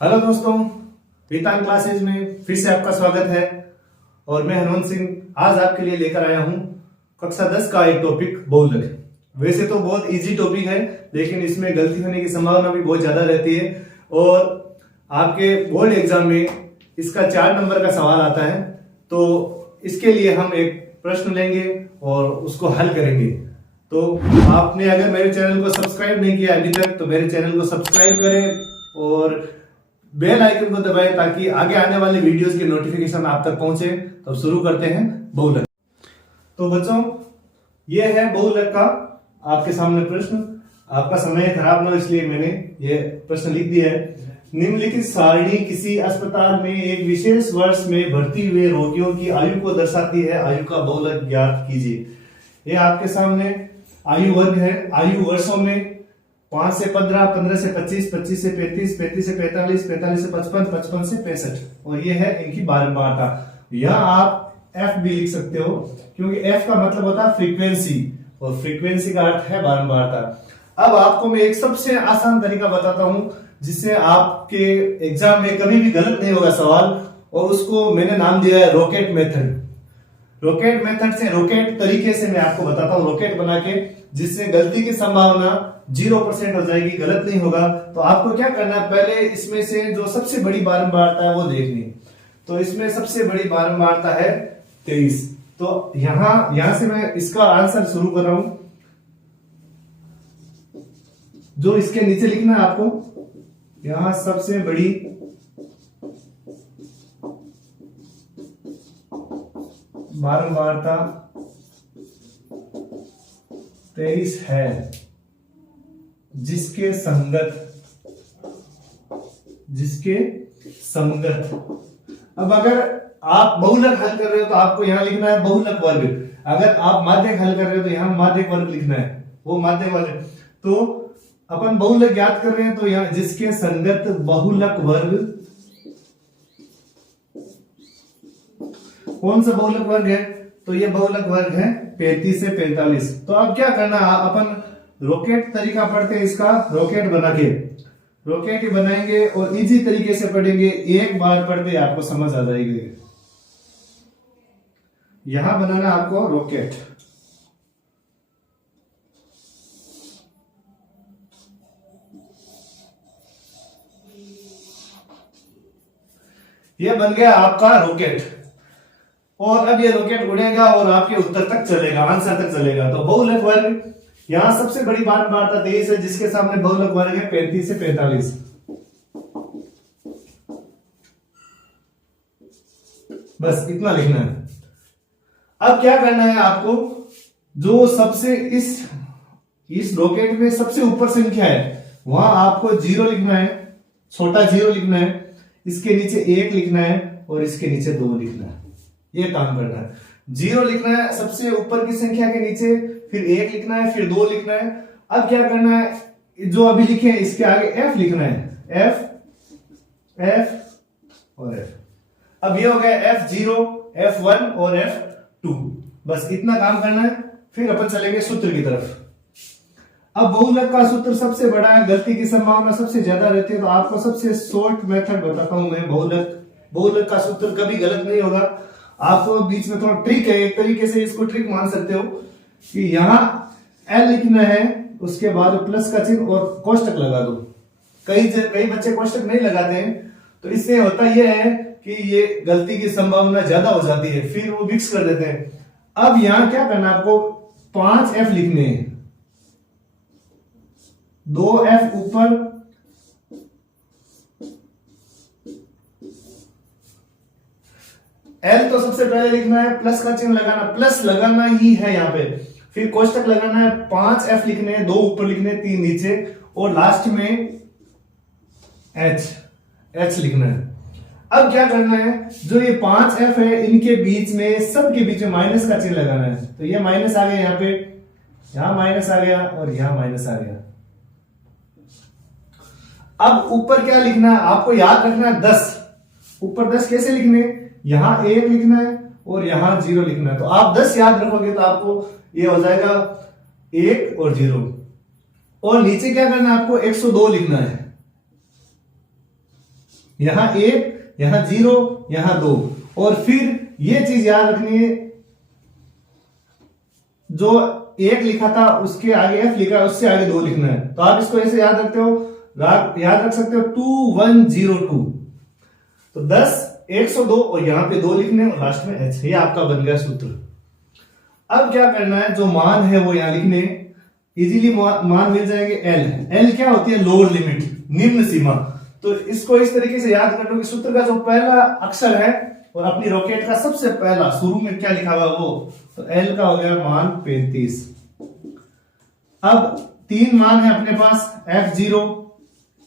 Hello दोस्तों, वेदांत classes में फिर से आपका स्वागत है। और मैं हनुमान सिंह आज आपके लिए लेकर आया हूं कक्षा 10 का एक टॉपिक बहुलक। वैसे तो बहुत इजी टॉपिक है, लेकिन इसमें गलती होने की संभावना भी बहुत ज्यादा रहती है। और आपके बोर्ड एग्जाम में इसका 4 नंबर का सवाल आता है, तो इसके लिए हम एक प्रश्न लेंगे और उसको हल करेंगे। तो आपने अगर मेरे चैनल को सब्सक्राइब नहीं किया अभी तक तो मेरे चैनल को सब्सक्राइब करें और बेल आइकन को दबाएं ताकि आगे आने वाले वीडियोस की नोटिफिकेशन आप तक पहुंचे। तो शुरू करते हैं बहुलक। तो बच्चों, ये है बहुलक का आपके सामने प्रश्न। आपका समय खराब ना हो इसलिए मैंने ये प्रश्न लिख दिया है। निम्नलिखित सारणी किसी अस्पताल में एक विशेष वर्ष में भर्ती हुए रोगियों की आयु को दर्शाती है। आयु का बहुलक ज्ञात कीजिए। ये आपके सामने आयु वर्ग है। आयु वर्षों में 5 से 15, 15 से 25, 25 से 35, 35 से 45, 45 से 55, 55 से 65 और ये है इनकी बारंबारता। यहाँ आप F भी लिख सकते हो, क्योंकि F का मतलब होता है फ्रीक्वेंसी और फ्रीक्वेंसी का अर्थ है बारंबारता। अब आपको मैं एक सबसे आसान तरीका बताता हूं जिससे आपके एग्जाम में कभी भी गलत नहीं होगा सवाल, और उसको मैंने नाम दिया है रॉकेट मेथड। रॉकेट मेथड से, रॉकेट तरीके से मैं आपको बताता हूं रॉकेट बना के, जिससे गलती की संभावना 0% हो जाएगी, गलत नहीं होगा। तो आपको क्या करना है, पहले इसमें से जो सबसे बड़ी बारंबारता है वो देखनी है। तो इसमें सबसे बड़ी बारंबारता है 23। तो यहां से मैं इसका आंसर शुरू कर रहा हूं। जो इसके नीचे लिखना है आपको, यहां सबसे बड़ी बारंबारता 23 है, जिसके संगत। अब अगर आप बहुलक हल कर रहे हो तो आपको यहां लिखना है बहुलक वर्ग। अगर आप माध्यक हल कर रहे हो तो यहां माध्यक वर्ग लिखना है, वो माध्यक वर्ग। तो अपन बहुलक ज्ञात कर रहे हैं, तो यहां जिसके संगत बहुलक वर्ग, कौन सा बहुलक वर्ग है, तो ये बहुलक वर्ग है 35 से 45। तो अब क्या करना, अपन रॉकेट तरीका पढ़ते हैं इसका, रॉकेट बना के रॉकेट ही बनाएंगे और इजी तरीके से पढ़ेंगे। एक बार पढ़ते आपको समझ आ जाएगी। यहां बनाना आपको रॉकेट। ये बन गया आपका रॉकेट, और अब ये रॉकेट उड़ेगा और आपके उत्तर तक चलेगा, आंसर तक चलेगा। तो बहुलक वर्ग, यहां सबसे बड़ी बारंबारता 23 है, जिसके सामने बहुलक वर्ग है 35 से 45। बस इतना लिखना है। अब क्या करना है आपको, जो सबसे इस रॉकेट में सबसे ऊपर संख्या है वहां आपको 0 लिखना है, छोटा 0 लिखना है। इसके नीचे 1 लिखना है और इसके नीचे 2 लिखना है। ये काम करना है। 0 लिखना है सबसे ऊपर की संख्या के नीचे, फिर 1 लिखना है, फिर 2 लिखना है। अब क्या करना है, जो अभी लिखे हैं इसके आगे F लिखना है। F और F। अब ये हो गया F0, F1 और F2। बस इतना काम करना है। फिर अपन चलेंगे सूत्र की तरफ। अब बहुलक का सूत्र सबसे बड़ा है, गलती की संभावना सबसे ज्यादा रहती है, तो आपको सबसे शॉर्ट मेथड बताता हूं मैं। बहुलक का सूत्र कभी गलत नहीं होगा। आपको बीच में थोड़ा ट्रिक है, एक तरीके से इसको ट्रिक मान सकते हो कि यहां L लिखना है, उसके बाद प्लस का चिन्ह और कोष्टक लगा दो। कई बच्चे कोष्टक नहीं लगाते हैं, तो इससे होता यह है कि ये गलती की संभावना ज्यादा हो जाती है, फिर वो मिक्स कर देते हैं। अब यहां क्या करना, आपको 5 F लिखने हैं, 2 F ऊपर, L तो सबसे पहले लिखना है, प्लस का चिन्ह लगाना, प्लस लगाना ही है यहाँ पे। फिर कोष्टक लगाना है, 5 F लिखने हैं, 2 ऊपर लिखने हैं, 3 नीचे, और लास्ट में H लिखना है। अब क्या करना है, जो ये 5 F है इनके बीच में, सबके बीच में माइनस का चिन्ह लगाना है। तो ये माइनस आ गया यहाँ पे, यहां माइनस आ गया और यहां माइनस आ गया। अब ऊपर क्या लिखना है, आपको याद रखना है 10। ऊपर 10 कैसे लिखने, यहां 1 लिखना है और यहां 0 लिखना है। तो आप 10 याद रखोगे तो आपको ये हो जाएगा 1 और 0। और नीचे क्या करना है, आपको 102 लिखना है। यहाँ 1, यहाँ 0, यहाँ 2, और फिर ये चीज याद रखनी है, जो 1 लिखा था उसके आगे f लिखा है, उससे आगे 2 लिखना है। तो आप इसको ऐसे याद रखते हो, याद रख सकते हो 2102। तो 10 102 और यहाँ पे 2 लिखने और लास्ट में h, ये आपका बन गया सूत्र। अब क्या करना है, जो मान है वो यहाँ लिखने, इजीली मान मिल जाएंगे। l क्या होती है, लोअर लिमिट, निम्न सीमा। तो इसको इस तरीके से याद कर लो कि सूत्र का जो पहला अक्षर है और अपनी रॉकेट का सबसे पहला शुरू में क्या लिखा हुआ वो, तो l का हो गया मान 35। अब 3 मान है अपने पास, f0,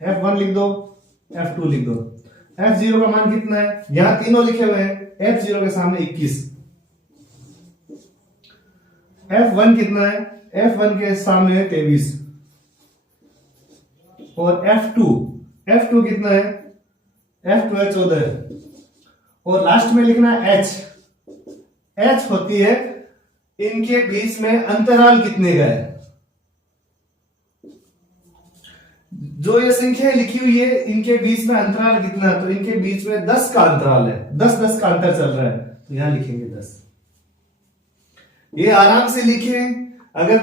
f1 लिख दो, f2 लिख दो। f0 का मान कितना है, यहां तीनों लिखे हुए हैं, f0 के सामने 21। f1 कितना है, f1 के सामने है 23। और f2 कितना है, f2 है 14। और लास्ट में लिखना है h होती है इनके बीच में अंतराल कितने का है। जो ये संख्या लिखी हुई है इनके बीच में अंतराल कितना, तो इनके बीच में 10 का अंतराल है, 10 का अंतर चल रहा है, तो यहां लिखेंगे 10। ये आराम से लिखे, अगर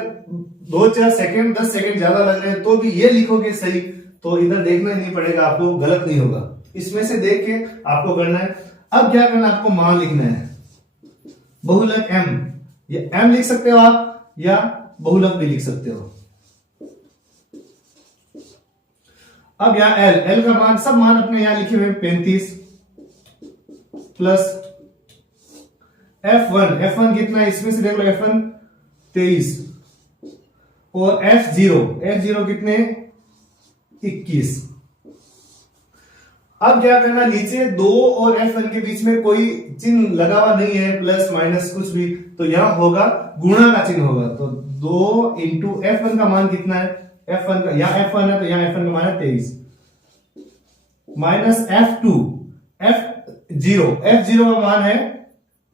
2-4 सेकंड 10 सेकंड ज्यादा लग रहे हैं तो भी ये लिखोगे सही, तो इधर देखना ही नहीं पड़ेगा आपको, गलत नहीं होगा। इसमें से देख के आपको करना है। अब क्या करना है, आपको मान लिखना है, बहुलक m, ये m लिख सकते हो आप या बहुलक भी लिख सकते हो। अब यहाँ l का मान, सब मान अपने यहां लिखे हुए 35 प्लस f1 कितना है, इसमें से देख लो, f1 23 और f0 कितने 21। अब क्या करना, नीचे 2 और f1 के बीच में कोई चिन्ह लगा हुआ नहीं है, प्लस माइनस कुछ भी, तो यहां होगा गुणा का चिन्ह होगा। तो 2 इंटू f1 का मान कितना है, f1 का, यहाँ f1 है तो यहाँ f1 का मान है 23 माइनस f0 का मान है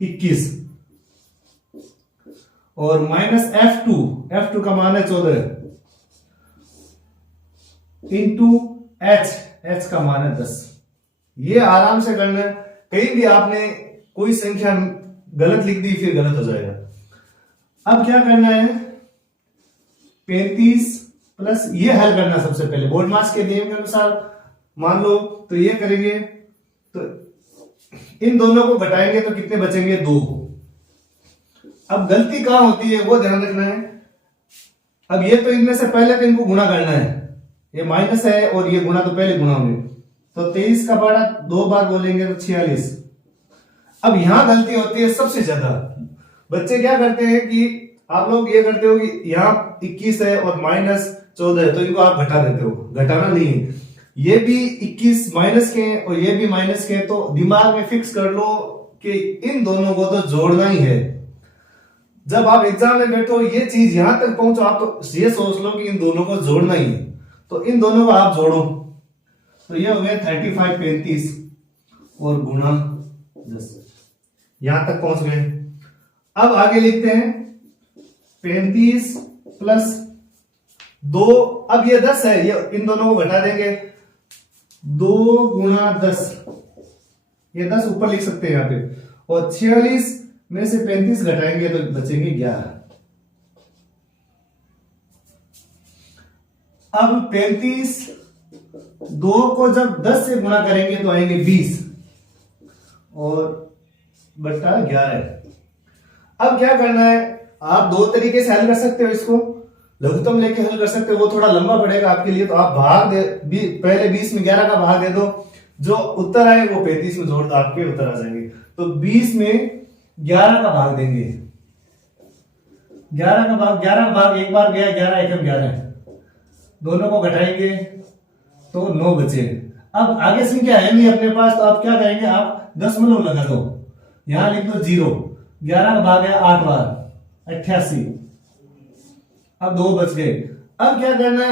21 और माइनस f2 का मान है 14 इंटू h का मान है 10। ये आराम से करना है, कहीं भी आपने कोई संख्या गलत लिख दी फिर गलत हो जाएगा। अब क्या करना है, 35 प्लस ये हल करना सबसे पहले बोर्ड मास के नियम के अनुसार, मान लो तो ये करेंगे, तो इन दोनों को घटाएंगे तो कितने बचेंगे, 2। अब गलती कहां होती है वो ध्यान रखना है। अब ये तो इनमें से पहले तो इनको गुणा करना है, ये माइनस है और ये गुणा तो पहले गुणा होंगे, तो 23 का पारा 2 बार बोलेंगे तो 46। अब यहां गलती होती है सबसे ज्यादा, बच्चे क्या करते हैं कि आप लोग ये करते हो कि यहाँ 21 है और माइनस 14 है तो इनको आप घटा देते हो, घटाना नहीं है। ये भी 21 माइनस के हैं और ये भी माइनस के हैं, तो दिमाग में फिक्स कर लो कि इन दोनों को तो जोड़ना ही है। जब आप एग्जाम में बैठो ये चीज यहां तक पहुंचो, आप तो ये सोच लो कि इन दोनों को जोड़ना ही है, तो इन दोनों को आप जोड़ो, तो ये हो गया 35 और गुणा 10, यहां तक पहुंच गए। अब आगे लिखते हैं 35 प्लस 2, अब ये 10 है, ये इन दोनों को घटा देंगे, 2 गुणा 10, ये 10 ऊपर लिख सकते हैं यहाँ पे, और 46 में से 35 घटाएंगे तो बचेंगे 11। अब 35 2 को जब 10 से गुणा करेंगे तो आएंगे 20 और बटा 11। अब क्या करना है, आप 2 तरीके से हल कर सकते हो इसको, लघुत्तम लेके हल कर सकते हो, वो थोड़ा लंबा पड़ेगा आपके लिए, तो आप भाग दे, पहले 20 में 11 का भाग दे दो, जो उत्तर आए वो 35 में जोड़ दो, आपके उत्तर आ जाएंगे। तो 20 में 11 का भाग देंगे, 11 का भाग एक बार गया, 11 एकम 11, दोनों को घटाएंगे तो 9 बचे। अब आगे संख्या है नहीं अपने पास, तो आप क्या करेंगे, आप दशमलव लगा दो, यहां लिख दो 0, 11 का भाग है 8 बार 88, अब 2 बच गए। अब क्या करना है,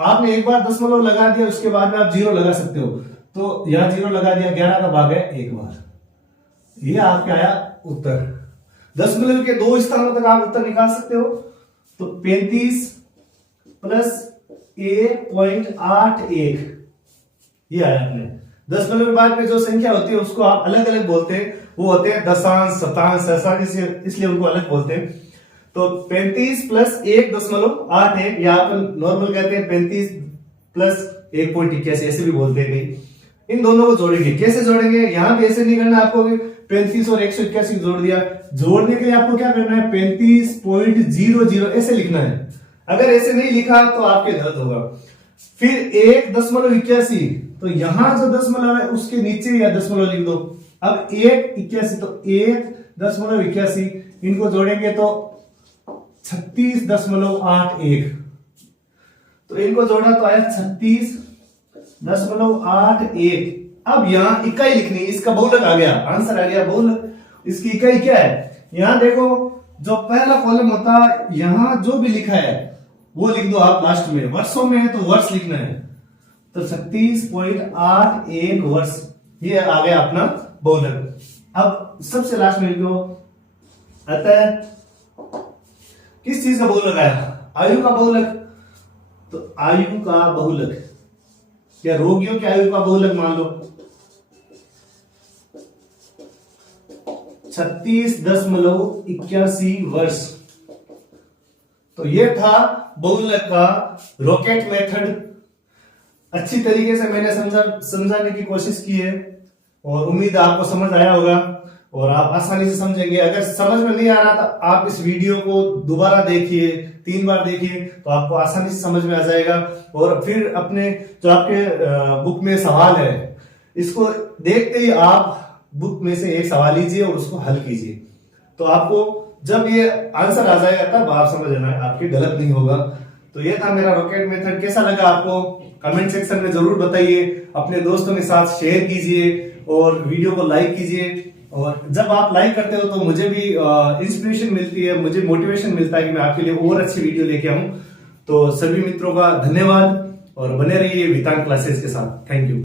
आपने एक बार दशमलव लगा दिया, उसके बाद में आप 0 लगा सकते हो, तो यहां 0 लगा दिया, 11 का भाग है 1 बार, ये आपका आया उत्तर। दशमलव के 2 स्थानों तक आप उत्तर निकाल सकते हो। तो 35 प्लस 1.81 ये आया अपने दशमलव के बाद में जो संख्या होती है उसको आप अलग अलग बोलते हैं, वो होते हैं दशांश, शतांश, सहस्रांश, इसलिए उनको अलग बोलते हैं। तो 35 प्लस 1.81 या अपन नॉर्मल कहते हैं 35 प्लस 1.81, ऐसे भी बोलते हैं कहीं। इन दोनों को जोड़ेंगे, कैसे जोड़ेंगे? यहां भी ऐसे नहीं करना आपको 35 और 181 जोड़ दिया। जोड़ने के लिए आपको क्या करना है? 35.00 ऐसे लिखना है। अगर ऐसे नहीं लिखा तो आपके गलत होगा। फिर 1.81, तो यहां जो दशमलव है उसके नीचे या दशमलव लिख दो। अब 1.81, तो 1.81 इनको जोड़ेंगे तो 36.81, तो इनको जोड़ा तो आया 36.81। अब यहां इकाई लिखनी, इसका बहुलक आ गया, आंसर आ गया बहुलक। इसकी इकाई क्या है? यहां देखो, जो पहला कॉलम होता है, यहां जो भी लिखा है वो लिख दो आप लास्ट में। वर्षों में है तो वर्ष लिखना है, तो 36.81 वर्ष, ये आ गया अपना बहुलक। अब सबसे लास्ट में लिखो, अतः किस चीज का बहुलक आया? आयु का बहुलक। तो आयु का बहुलक या रोगियों की आयु का बहुलक मान लो 36.81 वर्ष। तो ये था बहुलक का रॉकेट मेथड। अच्छी तरीके से मैंने समझाने की कोशिश की है और उम्मीद है आपको समझ आया होगा और आप आसानी से समझेंगे। अगर समझ में नहीं आ रहा तो आप इस वीडियो को दोबारा देखिए, 3 बार देखिए, तो आपको आसानी से समझ में आ जाएगा। और फिर अपने जो आपके बुक में सवाल है, इसको देखते ही आप बुक में से एक सवाल लीजिए और उसको हल कीजिए। तो आपको जब ये आंसर आ जाएगा तब आप समझ लेना, आपके गलत नहीं होगा। तो ये था मेरा रॉकेट मेथड। कैसा लगा आपको? कमेंट सेक्शन में जरूर बताइए, अपने दोस्तों के साथ शेयर कीजिए और वीडियो को लाइक कीजिए। और जब आप लाइक करते हो तो मुझे भी इंस्पिरेशन मिलती है, मुझे मोटिवेशन मिलता है कि मैं आपके लिए और अच्छी वीडियो लेके आऊं। तो सभी मित्रों का धन्यवाद और बने रहिए वेदांत क्लासेस के साथ। Thank you.